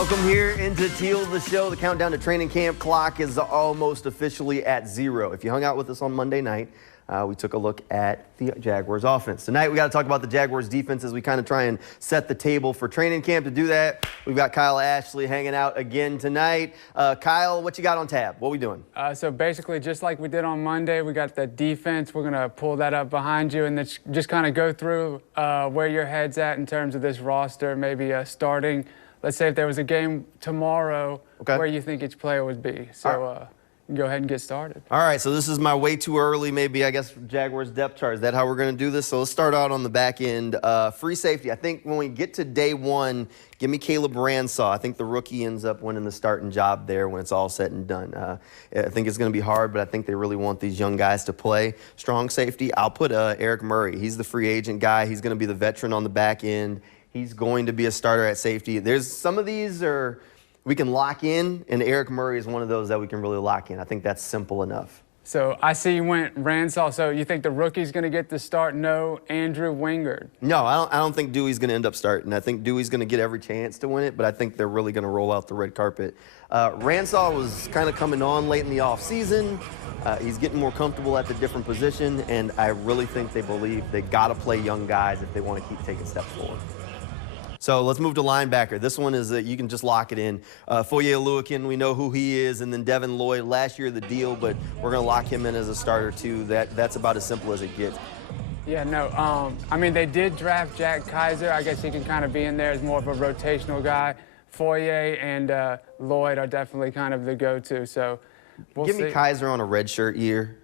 Welcome here into Teal, the show. The countdown to training camp clock is almost officially at 0. If you hung out with us on Monday night, we took a look at the Jaguars offense. Tonight, we got to talk about the Jaguars defense as we kind of try and set the table for training camp. To do that, we've got Kyle Ashley hanging out again tonight. Kyle, what you got on tab? What are we doing? So basically, just like we did on Monday, we got the defense. We're going to pull that up behind you and then just kind of go through where your head's at in terms of this roster, maybe starting. Let's say if there was a game tomorrow, where you think each player would be. So go ahead and get started. All right, so this is my way too early, maybe, I guess, Jaguars depth chart. Is that how we're going to do this? So let's start out on the back end. Free safety. I think when we get to day one, give me Caleb Ransaw. I think the rookie ends up winning the starting job there when it's all said and done. I think it's going to be hard, but I think they really want these young guys to play. Strong safety, I'll put Eric Murray. He's the free agent guy. He's going to be the veteran on the back end. He's going to be a starter at safety. There's some of these we can lock in, and Eric Murray is one of those that we can really lock in. I think that's simple enough. So I see you went Ransaw. So you think the rookie's going to get the start? No, Andrew Wingard. No, I don't think Dewey's going to end up starting. I think Dewey's going to get every chance to win it, but I think they're really going to roll out the red carpet. Ransaw was kind of coming on late in the offseason. He's getting more comfortable at the different position, and I really think they believe they got to play young guys if they want to keep taking steps forward. So let's move to linebacker. This one is that you can just lock it in. Foye Oluokun, we know who he is, and then Devin Lloyd, last year the deal, but we're going to lock him in as a starter too. That's about as simple as it gets. Yeah, no, I mean, they did draft Jack Kaiser. I guess he can kind of be in there as more of a rotational guy. Foye and Lloyd are definitely kind of the go-to, so we'll see. Give me Kaiser on a redshirt year,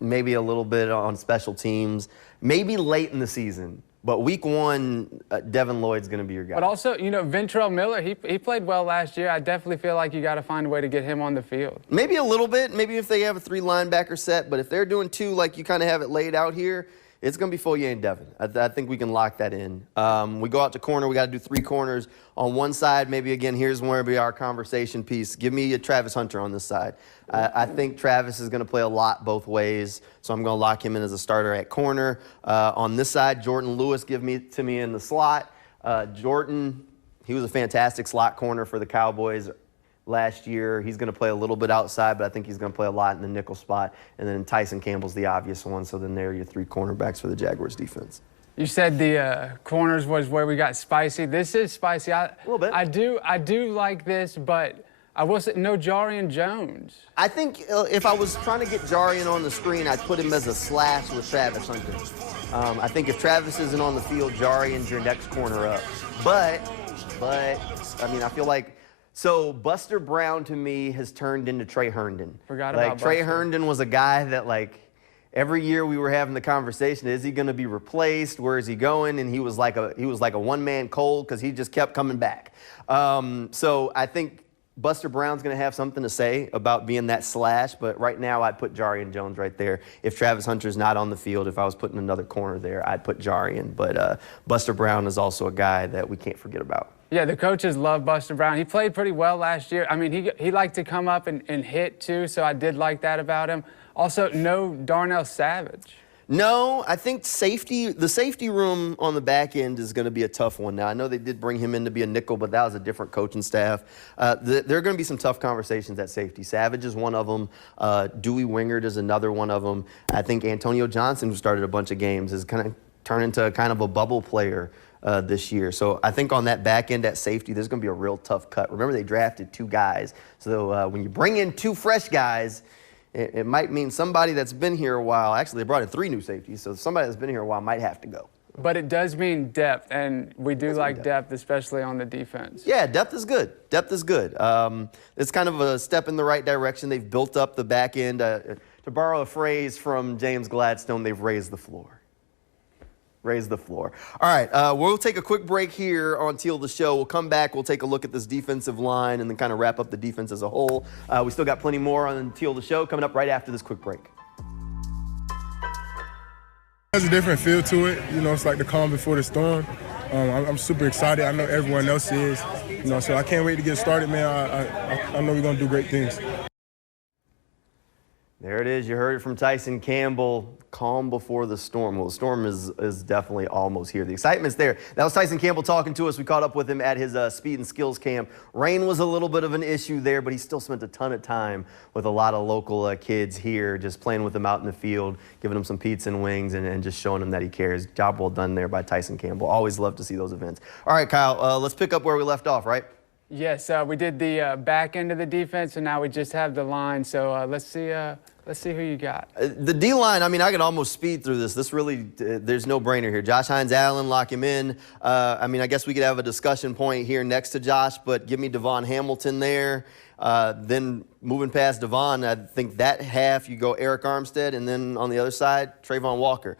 maybe a little bit on special teams, maybe late in the season. But week one, Devin Lloyd's going to be your guy. But also, you know, Ventrell Miller, he played well last year. I definitely feel like you got to find a way to get him on the field. Maybe a little bit. Maybe if they have a 3-linebacker set. But if they're doing 2 like you kind of have it laid out here, it's going to be Foye and Devin. I think we can lock that in. We go out to corner. We got to do 3 corners. On one side, maybe, again, here's where be our conversation piece. Give me a Travis Hunter on this side. I think Travis is going to play a lot both ways, so I'm going to lock him in as a starter at corner. On this side, Jordan Lewis to me in the slot. Jordan, he was a fantastic slot corner for the Cowboys last year. He's going to play a little bit outside, but I think he's going to play a lot in the nickel spot. And then Tyson Campbell's the obvious one, so then there are your 3 cornerbacks for the Jaguars defense. You said the corners was where we got spicy. This is spicy. A little bit. I do like this, but I will say no Jarian Jones. I think if I was trying to get Jarian on the screen, I'd put him as a slash with Travis Hunter. I think if Travis isn't on the field, Jarian's your next corner up. But I mean, I feel like Buster Brown to me has turned into Trey Herndon. Forgot about Buster. Trey Herndon was a guy that every year we were having the conversation, is he going to be replaced? Where is he going? And he was like a one-man cold because he just kept coming back. So I think Buster Brown's going to have something to say about being that slash, but right now I'd put Jarian Jones right there. If Travis Hunter's not on the field, if I was putting another corner there, I'd put Jarian. But Buster Brown is also a guy that we can't forget about. Yeah, the coaches love Buster Brown. He played pretty well last year. I mean, he liked to come up and hit, too, so I did like that about him. Also, no Darnell Savage. No, I think the safety room on the back end is going to be a tough one. Now, I know they did bring him in to be a nickel, but that was a different coaching staff. There are going to be some tough conversations at safety. Savage is one of them. Dewey Wingard is another one of them. I think Antonio Johnson, who started a bunch of games, is kind of turned into kind of a bubble player this year. So I think on that back end at safety, there's going to be a real tough cut. Remember, they drafted 2 guys. So when you bring in 2 fresh guys, it might mean somebody that's been here a while. Actually, they brought in 3 new safeties, so somebody that's been here a while might have to go. But it does mean depth, and we do like depth, especially on the defense. Yeah, depth is good. Depth is good. It's kind of a step in the right direction. They've built up the back end. To borrow a phrase from James Gladstone, they've raised the floor. Raise the floor. All right, we'll take a quick break here on Teal the Show. We'll come back. We'll take a look at this defensive line and then kind of wrap up the defense as a whole. We still got plenty more on Teal the Show coming up right after this quick break. There's a different feel to it. You know, it's like the calm before the storm. I'm super excited. I know everyone else is. You know, so I can't wait to get started, man. I know we're going to do great things. There it is. You heard it from Tyson Campbell. Calm before the storm. Well, the storm is definitely almost here. The excitement's there. That was Tyson Campbell talking to us. We caught up with him at his speed and skills camp. Rain was a little bit of an issue there, but he still spent a ton of time with a lot of local kids here, just playing with them out in the field, giving them some pizza and wings, and just showing them that he cares. Job well done there by Tyson Campbell. Always love to see those events. All right, Kyle, let's pick up where we left off, right? Yes, we did the back end of the defense, and now we just have the line. So let's see who you got. The D-line, I mean, I could almost speed through this. This really, there's no brainer here. Josh Hines-Allen, lock him in. I mean, I guess we could have a discussion point here next to Josh, but give me Devon Hamilton there. Then moving past Devon, I think that half, you go Eric Armstead, and then on the other side, Trayvon Walker.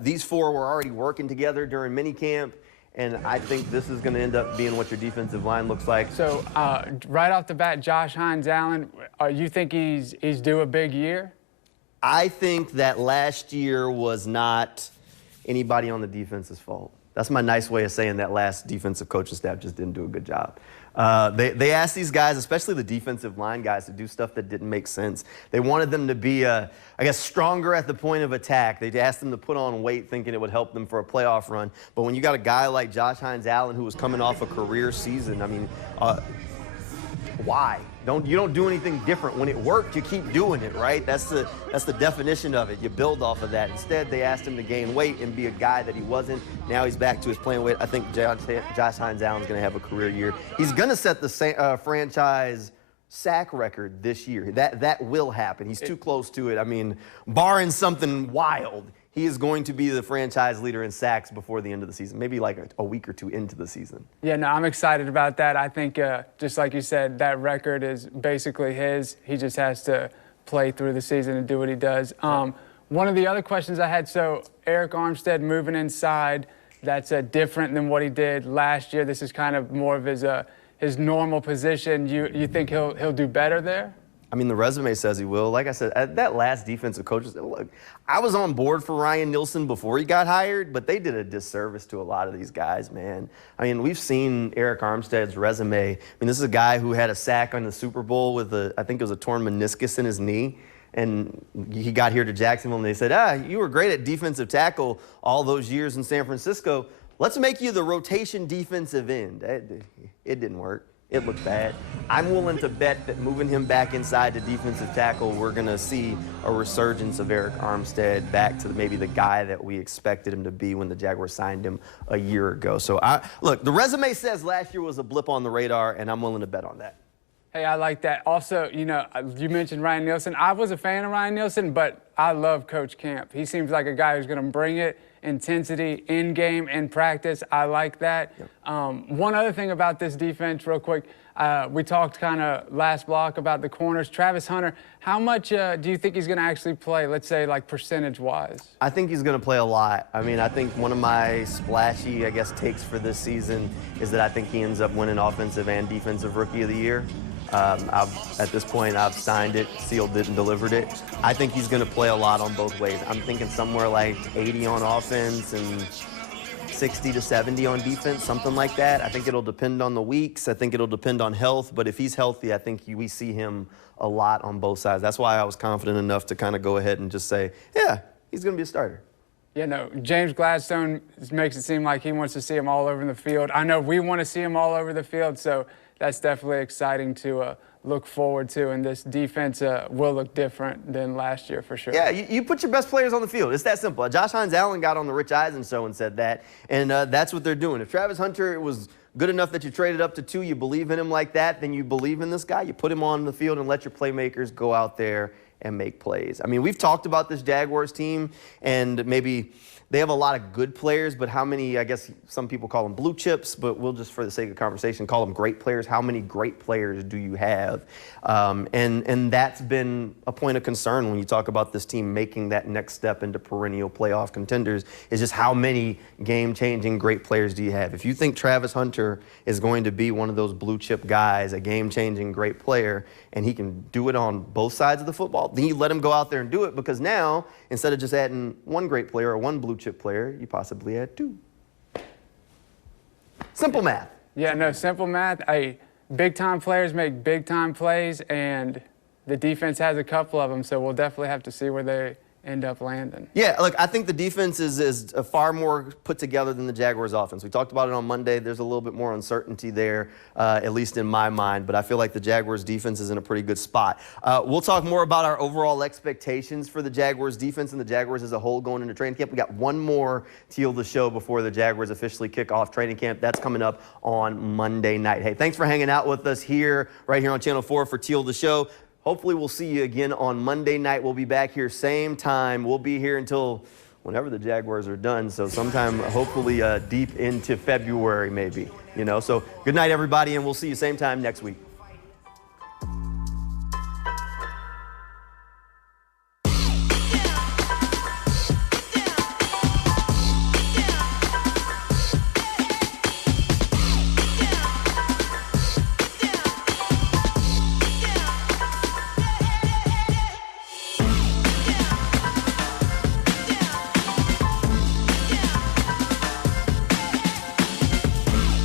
These four were already working together during minicamp. And I think this is going to end up being what your defensive line looks like. So right off the bat, Josh Hines-Allen, you think he's due a big year? I think that last year was not anybody on the defense's fault. That's my nice way of saying that last defensive coaching staff just didn't do a good job. They asked these guys, especially the defensive line guys, to do stuff that didn't make sense. They wanted them to be, I guess, stronger at the point of attack. They asked them to put on weight thinking it would help them for a playoff run. But when you got a guy like Josh Hines-Allen who was coming off a career season, I mean, why? You don't do anything different. When it worked, you keep doing it, right? That's the definition of it. You build off of that. Instead, they asked him to gain weight and be a guy that he wasn't. Now he's back to his playing weight. I think Josh Hines-Allen is going to have a career year. He's going to set the franchise sack record this year. That will happen. He's too close to it. I mean, barring something wild, he is going to be the franchise leader in sacks before the end of the season, maybe like a week or two into the season. Yeah, no, I'm excited about that. I think, just like you said, that record is basically his. He just has to play through the season and do what he does. One of the other questions I had, so Eric Armstead moving inside, that's different than what he did last year. This is kind of more of his normal position. You think he'll do better there? I mean, the resume says he will. Like I said, that last defensive coach, look, I was on board for Ryan Nielsen before he got hired, but they did a disservice to a lot of these guys, man. I mean, we've seen Eric Armstead's resume. I mean, this is a guy who had a sack on the Super Bowl with I think it was a torn meniscus in his knee. And he got here to Jacksonville, and they said, you were great at defensive tackle all those years in San Francisco. Let's make you the rotation defensive end. It didn't work. It looked bad. I'm willing to bet that moving him back inside to defensive tackle, we're going to see a resurgence of Eric Armstead back to maybe the guy that we expected him to be when the Jaguars signed him a year ago. So, look, the resume says last year was a blip on the radar, and I'm willing to bet on that. Hey, I like that. Also, you know, you mentioned Ryan Nielsen. I was a fan of Ryan Nielsen, but I love Coach Camp. He seems like a guy who's going to bring it. Intensity in game and practice. I like that. Yep. One other thing about this defense, real quick, we talked kind of last block about the corners. Travis Hunter, how much do you think he's going to actually play, let's say, like percentage-wise? I think he's going to play a lot. I mean, I think one of my splashy, I guess, takes for this season is that I think he ends up winning Offensive and Defensive Rookie of the Year. At this point, I've signed it, sealed it, and delivered it. I think he's going to play a lot on both ways. I'm thinking somewhere like 80 on offense and 60 to 70 on defense, something like that. I think it'll depend on the weeks. I think it'll depend on health. But if he's healthy, I think we see him a lot on both sides. That's why I was confident enough to kind of go ahead and just say, yeah, he's going to be a starter. Yeah, no, James Gladstone makes it seem like he wants to see him all over the field. I know we want to see him all over the field, so that's definitely exciting to look forward to, and this defense will look different than last year for sure. Yeah, you put your best players on the field. It's that simple. Josh Hines-Allen got on the Rich Eisen show and said that, and that's what they're doing. If Travis Hunter was good enough that you traded up to 2, you believe in him like that, then you believe in this guy. You put him on the field and let your playmakers go out there and make plays. I mean, we've talked about this Jaguars team, and maybe they have a lot of good players, but how many, I guess some people call them blue chips, but we'll just, for the sake of conversation, call them great players. How many great players do you have? And that's been a point of concern when you talk about this team making that next step into perennial playoff contenders, is just how many game-changing great players do you have? If you think Travis Hunter is going to be one of those blue chip guys, a game-changing great player, and he can do it on both sides of the football, then you let him go out there and do it, because now, instead of just adding one great player or one blue chip player, you possibly add 2. Simple math. Yeah, no, simple math. Big-time players make big-time plays, and the defense has a couple of them, so we'll definitely have to see where they end up landing. Yeah, look, I think the defense is far more put together than the Jaguars' offense. We talked about it on Monday. There's a little bit more uncertainty there, at least in my mind, but I feel like the Jaguars' defense is in a pretty good spot. We'll talk more about our overall expectations for the Jaguars' defense and the Jaguars as a whole going into training camp. We got one more Teal the show before the Jaguars officially kick off training camp. That's coming up on Monday night. Hey, thanks for hanging out with us right here on Channel 4 for Teal the show. Hopefully we'll see you again on Monday night. We'll be back here same time. We'll be here until whenever the Jaguars are done. So sometime hopefully deep into February maybe. So good night everybody, and we'll see you same time next week.